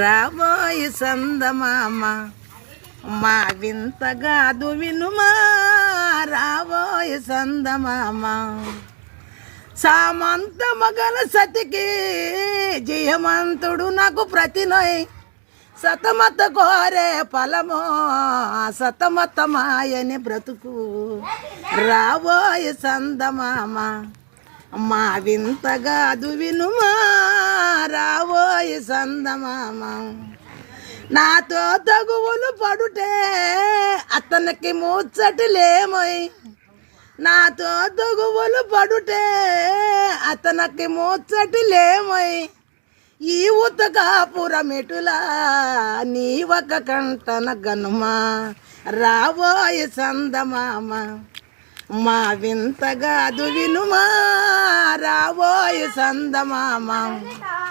రాబోయి సందమామ మా వింతగాదు వినుమా, రాబోయి సందమామ సామంత మగల సతికి జయమంతుడు నాకు ప్రతినోయ్ సతమత కోరే ఫలమో సతమతమాయని బ్రతుకు రాబోయి సందమామ మా వింతగాదు వినుమా, రాబోయి సందమామ నాతో తగువులు పడుటే అతనికి ముచ్చటలేమోయ్, నాతో తగువులు పడుటే అతనికి ముచ్చటలేమోయ్, ఈ ఉతకాపురమెటులా నీ ఒక కంటన గనుమా, రాబోయి సందమామ మా వింతగాదు వినుమా, రాబోయి సందమామ.